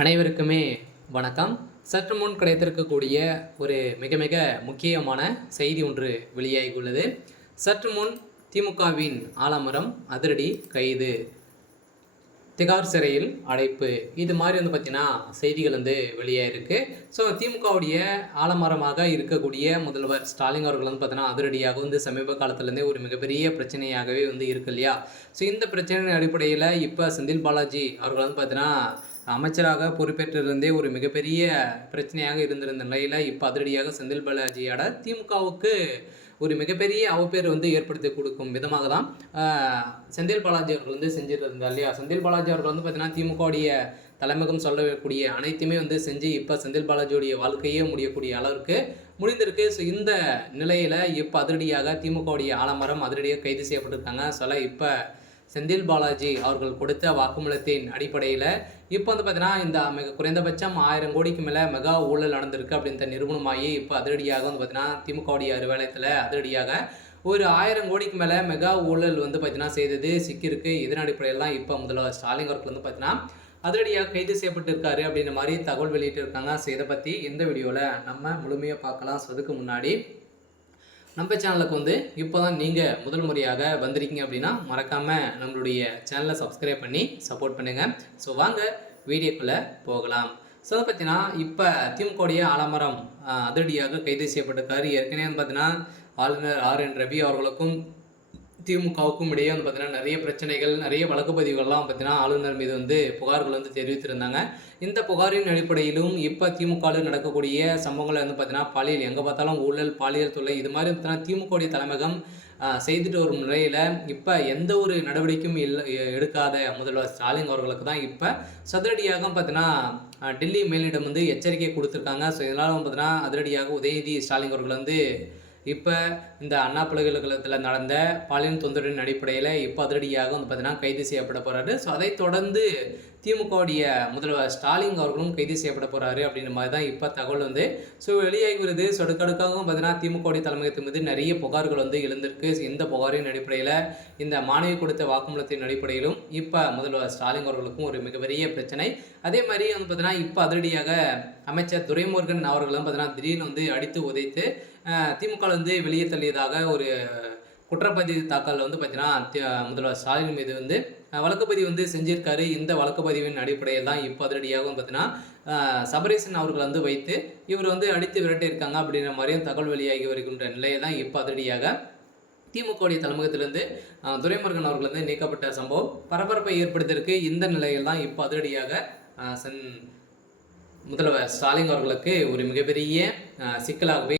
அனைவருக்குமே வணக்கம். சற்று முன் கிடைத்திருக்கக்கூடிய ஒரு மிக மிக முக்கியமான செய்தி ஒன்று வெளியாகியுள்ளது. சற்று முன் திமுகவின் ஆலமரம் அதிரடி கைது, திகார் சிறையில் அடைப்பு, இது மாதிரி பார்த்தீங்கன்னா செய்திகள் வெளியாயிருக்கு. ஸோ திமுகவுடைய ஆலமரமாக இருக்கக்கூடிய முதல்வர் ஸ்டாலின் அவர்கள் பார்த்தீங்கன்னா அதிரடியாக சமீப காலத்துலேருந்தே ஒரு மிகப்பெரிய பிரச்சனையாகவே இருக்கு இல்லையா? ஸோ இந்த பிரச்சனையின் அடிப்படையில் இப்போ செந்தில் பாலாஜி அவர்கள் பார்த்தீங்கன்னா அமைச்சராக பொறுப்பேற்றிருந்தே ஒரு மிகப்பெரிய பிரச்சனையாக இருந்திருந்த நிலையில் இப்போ அதிரடியாக செந்தில் பாலாஜியோட திமுகவுக்கு ஒரு மிகப்பெரிய அவப்பேர் ஏற்படுத்தி கொடுக்கும் விதமாக தான் செந்தில் பாலாஜி அவர்கள் செஞ்சுட்டு இருந்தார் இல்லையா? செந்தில் பாலாஜி அவர்கள் பார்த்தீங்கன்னா திமுகவுடைய தலைமுகம் சொல்லக்கூடிய அனைத்துமே செஞ்சு இப்போ செந்தில் பாலாஜியுடைய வாழ்க்கையே முடியக்கூடிய அளவிற்கு முடிந்திருக்கு. ஸோ இந்த நிலையில் இப்போ அதிரடியாக திமுகவுடைய ஆலமரம் அதிரடியாக கைது செய்யப்பட்டிருக்காங்க. சொல்ல இப்போ செந்தில் பாலாஜி அவர்கள் கொடுத்த வாக்குமூலத்தின் அடிப்படையில் இப்போ பார்த்தீங்கன்னா இந்த மிக குறைந்தபட்சம் 1000 கோடிக்கு மேலே மெகா ஊழல் நடந்திருக்கு அப்படின்ற நிறுவனமாகி இப்போ அதிரடியாக பார்த்தீங்கன்னா திமுகவுடைய அறிவாலயத்தில் அதிரடியாக ஒரு 1000 கோடிக்கு மேலே மெகா ஊழல் பார்த்தீங்கன்னா செய்தது சிக்கியிருக்கு. இதன் அடிப்படையில் தான் இப்போ முதல்வர் ஸ்டாலின் அவர்கள் பார்த்தீங்கன்னா அதிரடியாக கைது செய்யப்பட்டிருக்காரு அப்படின்ற மாதிரி தகவல் வெளியிட்டு இருக்காங்க. ஸோ இதை பற்றி இந்த வீடியோவில் நம்ம முழுமையாக பார்க்கலாம். ஸோ அதுக்கு முன்னாடி நம்ம சேனலுக்கு இப்போ தான் நீங்கள் முதல் முறையாக வந்திருக்கீங்க அப்படின்னா மறக்காமல் நம்மளுடைய சேனலை சப்ஸ்கிரைப் பண்ணி சப்போர்ட் பண்ணுங்கள். ஸோ வாங்க வீடியோக்குள்ளே போகலாம். ஸோ அதை பார்த்தீங்கன்னா இப்போ திமுகவுடைய ஆலமரம் அதிரடியாக கைது செய்யப்பட்டிருக்காரு. ஏற்கனவே பார்த்தீங்கன்னா ஆளுநர் RN ரவி அவர்களுக்கும் திமுகவுக்கும் இடையே பார்த்தீங்கன்னா நிறைய பிரச்சனைகள், நிறைய வழக்கு பதிவுகள்லாம் பார்த்தீங்கன்னா ஆளுநர் மீது புகார்கள் தெரிவித்திருந்தாங்க. இந்த புகாரின் அடிப்படையிலும் இப்போ திமுகவில் நடக்கக்கூடிய சம்பவங்கள் பார்த்தீங்கன்னா பாலியல், எங்கே பார்த்தாலும் ஊழல், பாலியல் தொல்லை, இது மாதிரி பார்த்தீங்கன்னா திமுகவுடைய தலைமையகம் செய்துட்டு வரும் நிலையில் இப்போ எந்த ஒரு நடவடிக்கையும் எடுக்காத முதல்வர் ஸ்டாலின் அவர்களுக்கு தான் இப்போ சதுரடியாக பார்த்தீங்கன்னா டெல்லி மேலிடம் எச்சரிக்கை கொடுத்துருக்காங்க. ஸோ இதனால் பார்த்தீங்கன்னா அதிரடியாக உதயநிதி ஸ்டாலின் அவர்கள் இப்போ இந்த அண்ணா பல்கலைக்கழகத்தில் நடந்த பாலியல் தொந்தரவின் அடிப்படையில் இப்போ அதிரடியாக பார்த்தீங்கன்னா கைது செய்யப்பட போகிறாரு. ஸோ அதை தொடர்ந்து திமுகவுடைய முதல்வர் ஸ்டாலின் அவர்களும் கைது செய்யப்பட போகிறாரு அப்படின்ற மாதிரி தான் இப்போ தகவல் ஸோ வெளியாகி வருது. ஸோ அடுக்கடுக்காகவும் பார்த்தீங்கன்னா திமுகவுடைய தலைமையகத்தின் மீது நிறைய புகார்கள் எழுந்திருக்கு. இந்த புகாரின் அடிப்படையில் இந்த மாணவி கொடுத்த வாக்குமூலத்தின் அடிப்படையிலும் இப்போ முதல்வர் ஸ்டாலின் அவர்களுக்கும் ஒரு மிகப்பெரிய பிரச்சனை. அதே மாதிரி பார்த்தீங்கன்னா இப்போ அதிரடியாக அமைச்சர் துரைமுருகன் அவர்களும் பார்த்தீங்கன்னா திடீர்னு அடித்து உதைத்து திமுக வெளியே தள்ளியதாக ஒரு குற்றப்பதிவு தாக்கல் பார்த்தீங்கன்னா முதல்வர் ஸ்டாலின் மீது வழக்குப்பதிவு செஞ்சிருக்காரு. இந்த வழக்குப்பதிவின் அடிப்படையில் தான் இப்போ அதிரடியாக பார்த்தீங்கன்னா சபரீசன் அவர்கள் வைத்து இவர் அடித்து விரட்டியிருக்காங்க அப்படின்ற மாதிரியும் தகவல் வெளியாகி வருகின்ற நிலையை தான் இப்போ அதிரடியாக திமுகவுடைய தலைமுகத்திலிருந்து துரைமுருகன் அவர்கள் நீக்கப்பட்ட சம்பவம் பரபரப்பை ஏற்படுத்தியிருக்கு. இந்த நிலையில் தான் இப்போ அதிரடியாக முதல்வர் ஸ்டாலின் அவர்களுக்கு ஒரு மிகப்பெரிய சிக்கலாகவே